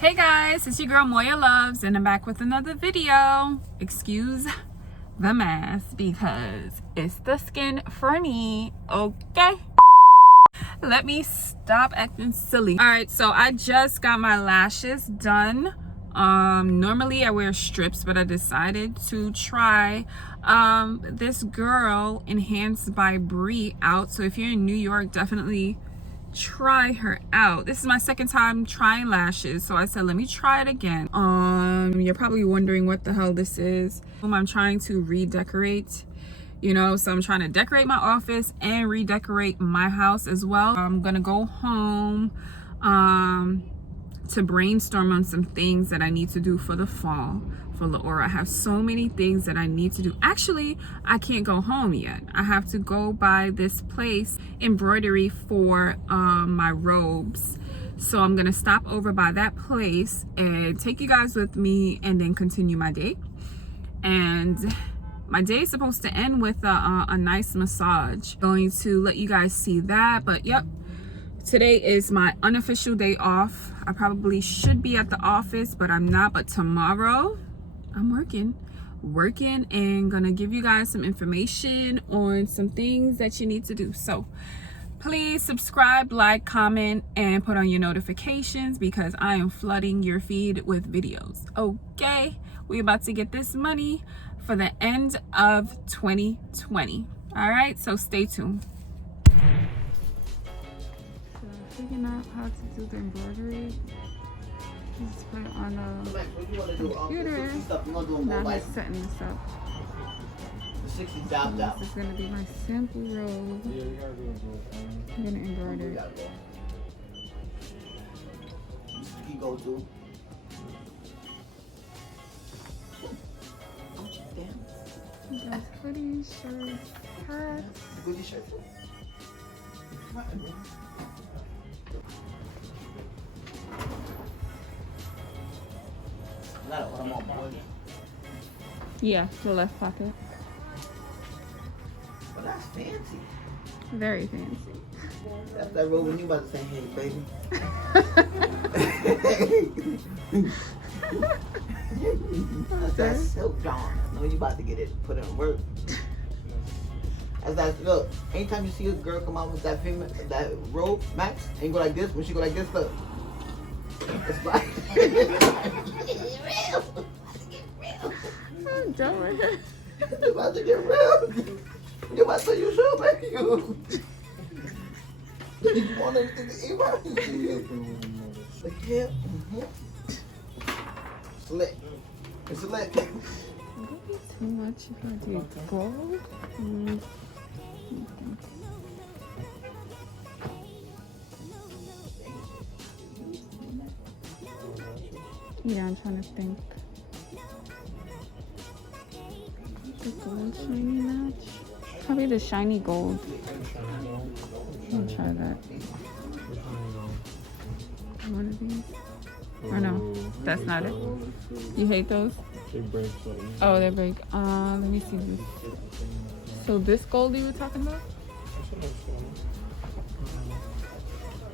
Hey guys, it's your girl Moya Loves, and I'm back with another video. Excuse the mess because it's the skin for me, okay? Let me stop acting silly. All right, so I just got my lashes done. Normally I wear strips, but I decided to try this girl Enhanced by Brie out. So if you're in New York, definitely try her out. This is my second time trying lashes, so I said let me try it again. You're probably wondering what the hell this is. I'm trying to redecorate, you know, so I'm trying to decorate my office and redecorate my house as well. I'm gonna go home to brainstorm on some things that I need to do for the fall for Laura. I have so many things that I need to do. Actually, I can't go home yet. I have to go by this place, Embroidery, for my robes. So I'm gonna stop over by that place and take you guys with me and then continue my day. And my day is supposed to end with a nice massage. Going to let you guys see that, but yep. Today is my unofficial day off. I probably should be at the office, but I'm not. But tomorrow, I'm working and gonna give you guys some information on some things that you need to do. So please subscribe, like, comment, and put on your notifications because I am flooding your feed with videos. Okay, we're about to get this money for the end of 2020. All right, so stay tuned. Figuring out how to do the embroidery. Just put it on the computer. Now he's setting this up. So this is gonna be my sample robe. I'm gonna embroider it. Got hoodies, shirts, hats. Yeah, the left pocket. Well, that's fancy. Very fancy. That's that robe when you about to say, hey, baby. That's that silk John. I know you about to get it put in work. As that, look, anytime you see a girl come out with that robe, Max, and you go like this, when she go like this, look. It's like, it's real. I'm done with it. It's about to get real. You about to you show baby. You want everything to eat right? The hip. Slick. It's slick. Would it be too much if I do gold? Yeah, I'm trying to think. The gold shiny match? Probably the shiny gold. I'll try that. One of these? Or no, that's not it. You hate those? They break so easy. Oh, they break. Let me see this. So this gold you were talking about?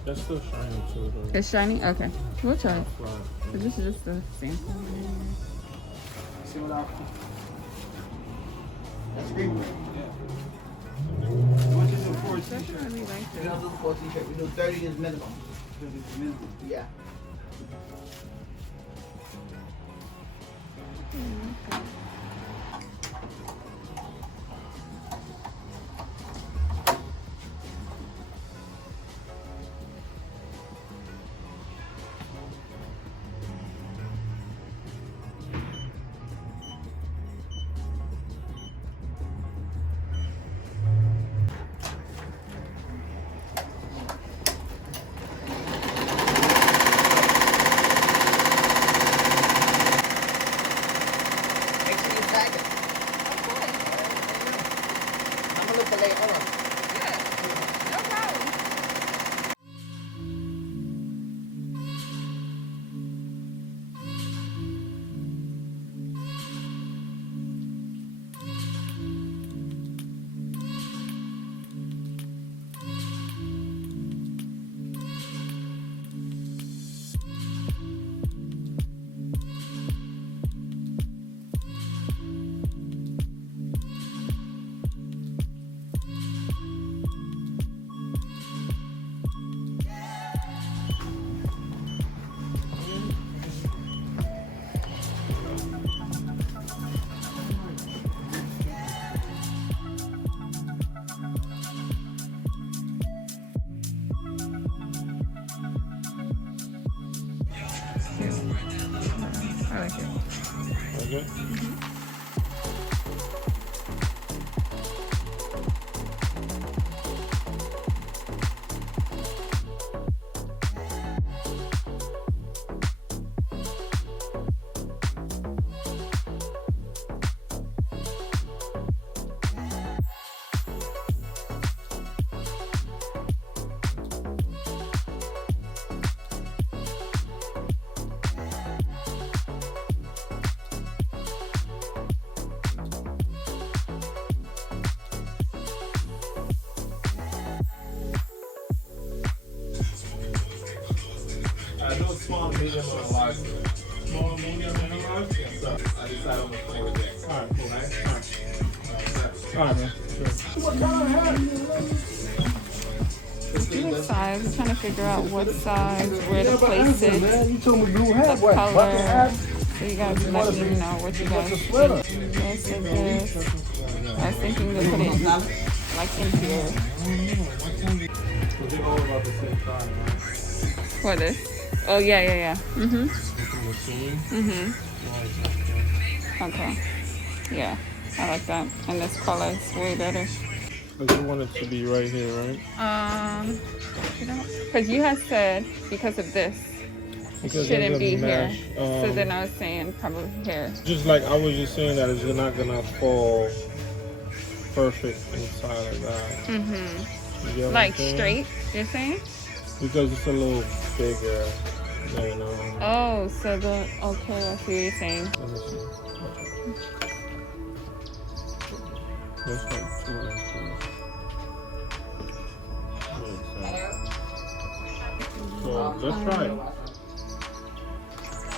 That's still shiny too, though. It's shiny? Okay. We'll try it. Flat. But this is just the sample. See what I That's Sleepwear. Yeah. What is it for a That's t-shirt? really like We this. don't do the 4 t-shirt. We do 30 is minimum. 30 is minimum. Yeah. I like it. Okay. I know small, medium, or large. Small, medium, and large? Yes, sir. I decide on the floor there. All right, cool. All right, man. Sure. What kind of hat? What size? I'm trying to figure out what size, where to place it, Man, you told me blue hat, the what? color. Bucket hat? So you guys let me know what you guys think. This and this. I was thinking to put it like in here. So they're all about the same time, right? For this. Oh yeah. Mhm. Okay. Yeah, I like that. And this color is way better. Because you want it to be right here, right? Because you had said because of this, it Because shouldn't of be the here. mesh, So then I was saying probably here. just like I was just saying that it's not gonna fall perfect inside of that. You get what Like I'm saying? straight, you're saying? Because it's a little bigger, you know. Oh, so okay, I see what you're saying. Let me see. That's like 2 inches. So let's try it.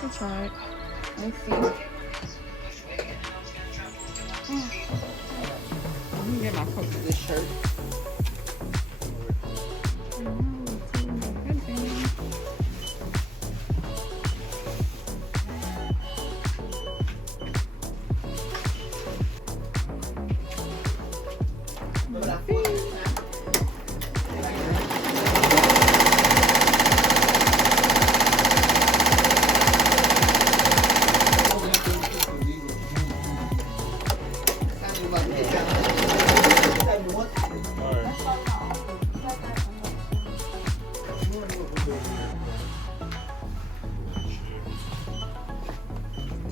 We'll try it. Let's see. Let me get my coat to this shirt.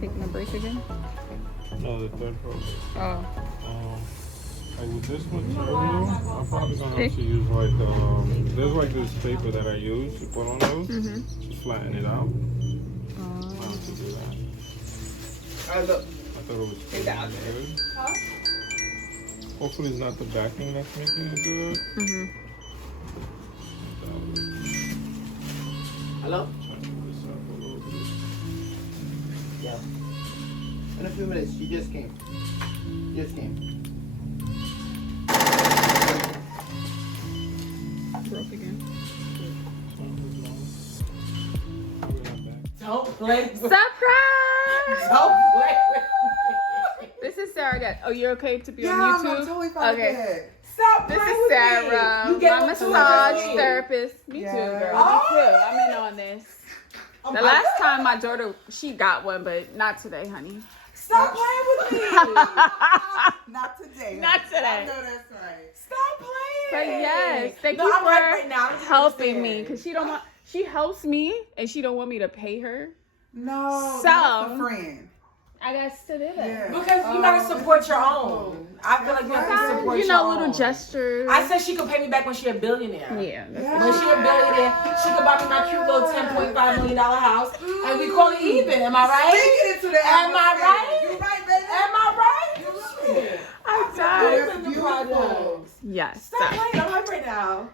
Taking a break again? No, the third row. Oh. Like with this material, I'm probably gonna have to use like there's like this paper that I use to put on those to flatten it out. I'll have to do that. Alright, look. I thought it was pretty good. Hopefully it's not the backing that's making it do it. Hello? Trying to move this up a little bit. Yeah. In a few minutes, she just came. Broke again. Don't play with Surprise! Don't play with me. This is Sarah again. Oh, you're okay to be on Yeah, YouTube? I'm totally fine Okay. with that. Stop This playing is with Sarah, me. You get my on too massage much of me. therapist. Me too, Yeah. girl. Me too. I'm in on this. The last time my daughter, she got one, but not today, honey. Stop playing with me. Not today. Not today. I know that's right. Stop playing. But yes, thank No, you I'm for hyped right now. I don't helping me, understand. because she don't want. She helps me, and she don't want me to pay her. No, So- that's a friend. I got to do that. Yeah. Because you gotta support your own. I feel like you have to support You know, your little own. gestures. I said she could pay me back when she a billionaire. Yeah. That's Yeah. When she a billionaire, she could buy me my cute little $10.5 million house, and we call it even. Am I right? Speak it into the Am I atmosphere. right? You right, baby? Am I right? You're right. I'm Hype done. in the Beautiful. projects. Yes. Stop playing. I'm hype right now.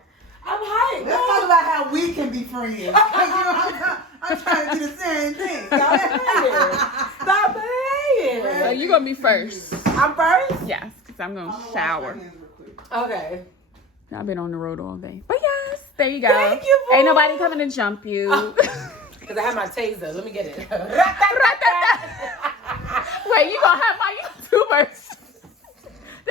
I'm hype. Let's talk about how we can be friends. You know, I'm trying to do the same thing. Stop playing. Stop playing. So you're going to be first. I'm first? Yes, because I'm going I'm to gonna shower. wash my hands real quick. Okay. I've been on the road all day. But yes, there you go. Thank you, boo. Ain't nobody coming to jump you. Because I have my taser. Let me get it. Wait, you going to have my YouTubers.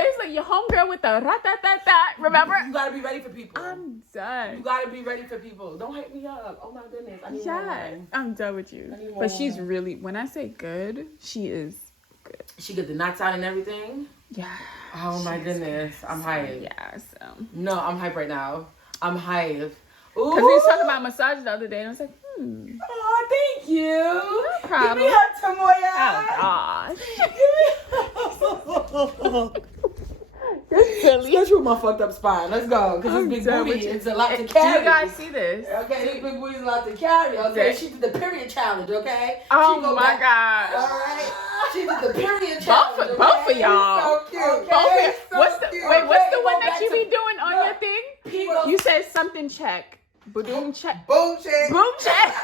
There's like your homegirl with the rat-tat-tat-tat. Remember? You gotta be ready for people. I'm done. You gotta be ready for people. Don't hit me up. Oh my goodness. I need more Yeah, wine. I'm done with you. I need But more she's wine. really, when I say good, she is good. She get the knots out and everything. Yeah. Oh my goodness. I'm hyped. Yeah, so. No, I'm hyped right now. I'm hyped. Ooh. Because we was talking about massage the other day, and I was like, Oh, thank you. no problem. Give me her to Moya. Oh, gosh. You're silly. Let's with my fucked up spine. Let's go. Because I'm this big done booty with you. is a lot to Do carry. you guys see this? Okay, this big booty is a lot to carry. Okay, Okay. she did the period challenge. Okay. Oh, She go my back- gosh. All right. She did the period Both challenge. of okay? y'all. So cute. Okay. Both of you. So What's the cute. wait? What's Okay, the go one that back you to- be doing on Look. your thing? People- You said something check. Boom check. Boom check. Boom check.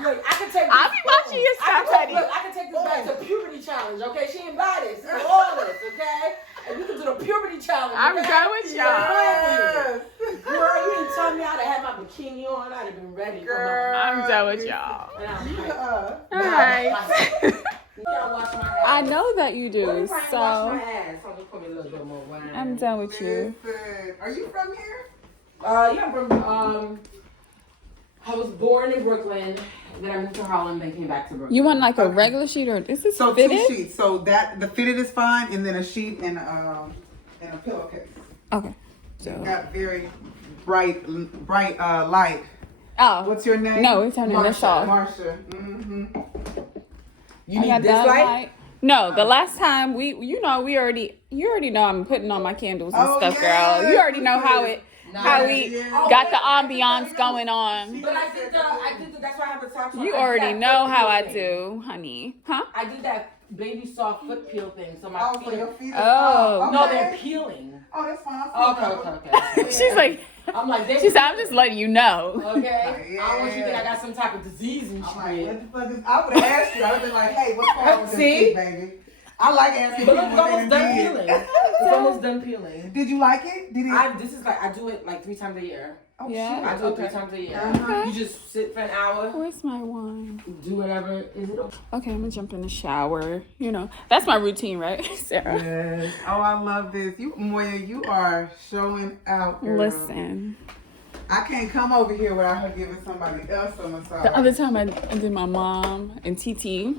Look, I can take this. I'll be watching your stuff, honey. Look, I can take this back to puberty challenge, okay? She ain't buy this. It's all this, okay? And we can do the puberty challenge. I'm okay? done with y'all. Yes. Girl, you didn't tell me I'd have had my bikini on. I'd have been ready. Girl. I'm done with y'all. And I'm like, All right. you gotta wash my ass. I know that you What do. if I wash So my ass? I'll just put me a little bit more wine. I'm done with you. Listen, are you from here? Yeah, I'm from, I was born in Brooklyn. Then I moved to Harlem, then came back to Brooklyn. You want like a regular sheet or this is So fitted? 2 sheets. So that the fitted is fine, and then a sheet and a pillowcase. Okay. So. Got very bright light. Oh. What's your name? No, we're turning this off. Marsha. Mm-hmm. You I need got this that light? light. No, the last time you already know I'm putting on my candles and Oh, stuff, yeah. girl. You already know how we Yeah. got the ambiance going on. But I did the, that's why I haven't talked to her. You I did already that know foot how peel I thing. do, honey. Huh? I did that baby soft foot peel thing, so my Oh, feet so your are, feet Oh. are no, okay. they're peeling. Oh, that's fine. Okay. She's like, I'm like, they she said, I'm just letting you know. okay. I don't want you to think Yeah. I got some type of disease and I'm like, shit. what the fuck is? I would have asked you. I would have been like, hey, what's going on with See? this feet, baby? I like asking But people look, it's what almost they done did. peeling. It's almost done peeling. Did you like it? Did it? This is like, I do it like 3 times a year. Oh, Yeah. I shit. do it 3 Okay. times a year. Uh-huh. You just sit for an hour, Where's my wine? do whatever. Is it okay? Okay, I'm gonna jump in the shower. You know, that's my routine, right, Sarah? Yes. Oh, I love this. You, Moya, you are showing out, girl. Listen, I can't come over here without her giving somebody else a massage. the other time I did my mom and TT.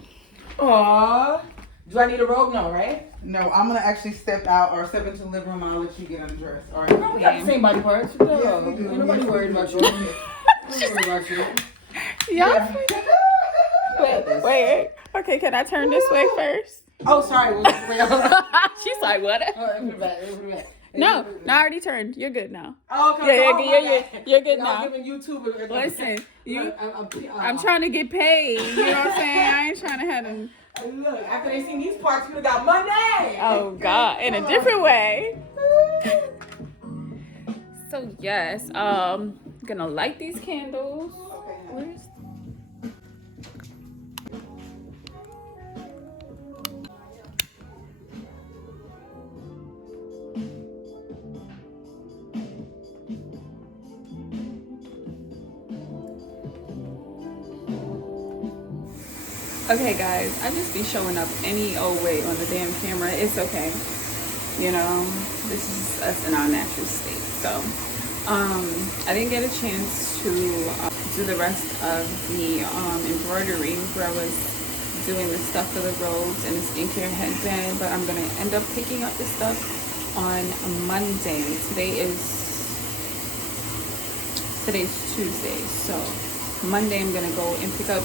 Aww. Do I need a robe? No, right? No, I'm gonna actually step out or step into the living room. I'll let you get undressed. All We right. got the same body parts. No, Yes, we do. ain't nobody Yes, we worried do. about you. Nobody worried about you. Yeah. Wait. Okay, can I turn this way first? Oh, sorry. She's like, what? Put it back. Put it back. No, I already turned. You're good now. Oh, okay. Yeah, Oh, yeah, my yeah, bad. you're good I now. was giving YouTube Listen, you. I'm I'm trying to get paid. You know what I'm saying? I ain't trying to have them. Look, after they seen these parts, people got money. Oh God, in a different way. So yes, gonna light these candles. Where's? Okay guys, I just be showing up any old way on the damn camera. It's okay. You know, this is us in our natural state. So, I didn't get a chance to do the rest of the embroidery where I was doing the stuff for the robes and the skincare headband, but I'm gonna end up picking up the stuff on Monday. Today's Tuesday, so Monday I'm gonna go and pick up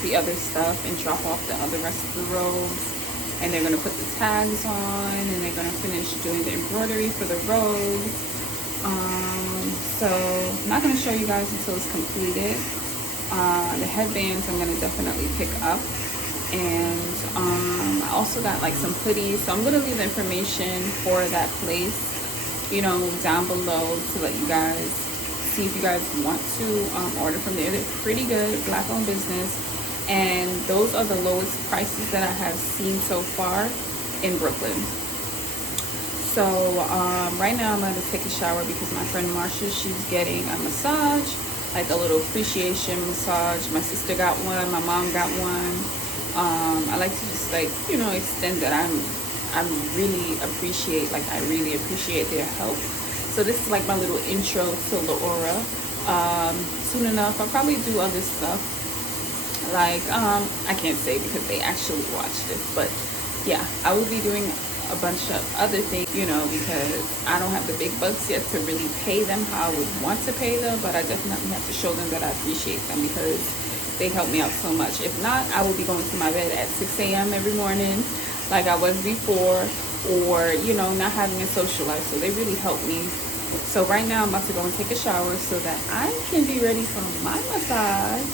the other stuff and drop off the rest of the robes, and they're gonna put the tags on and they're gonna finish doing the embroidery for the robes. So I'm not gonna show you guys until it's completed. The headbands I'm gonna definitely pick up, and I also got like some hoodies, so I'm gonna leave the information for that place, you know, down below to let you guys see if you guys want to order from there. They're pretty good, black owned business, and those are the lowest prices that I have seen so far in Brooklyn. So right now I'm going to take a shower because my friend Marsha, she's getting a massage, like a little appreciation massage. My sister got one, my mom got one. I like to just, like, you know, extend that I'm I really appreciate their help. So this is like my little intro to Laura. Soon enough, I'll probably do other stuff. Like, I can't say because they actually watch this, but yeah, I will be doing a bunch of other things, you know, because I don't have the big bucks yet to really pay them how I would want to pay them, but I definitely have to show them that I appreciate them because they help me out so much. If not, I will be going to my bed at 6 a.m. every morning like I was before, or, you know, not having a social life. So they really help me. So right now I'm about to go and take a shower so that I can be ready for my massage.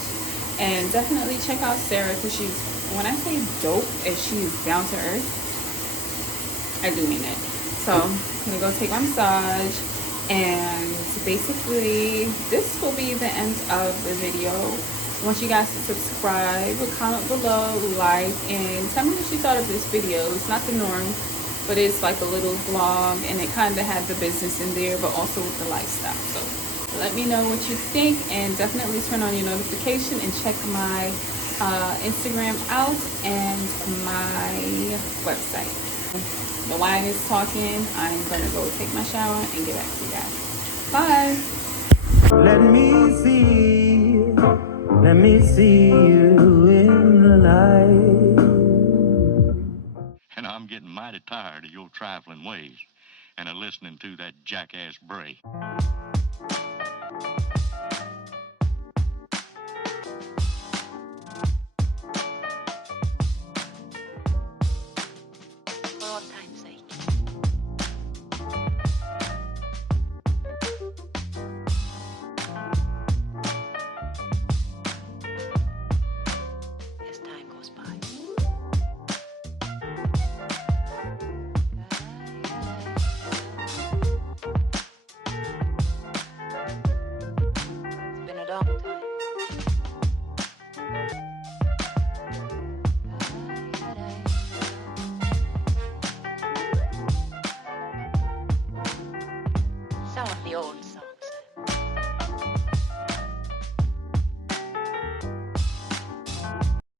And definitely check out Sarah because she's, when I say dope and she's down to earth, I do mean it. So I'm gonna go take my massage, and basically this will be the end of the video. I want you guys to subscribe, comment below, like, and tell me what you thought of this video. It's not the norm, but it's like a little vlog, and it kind of had the business in there, but also with the lifestyle. So let me know what you think, and definitely turn on your notification and check my Instagram out and my website. The wine is talking. I'm gonna go take my shower and get back to you guys. Bye. Let me see you in the light. And I'm getting mighty tired of your trifling ways and of listening to that jackass Bray.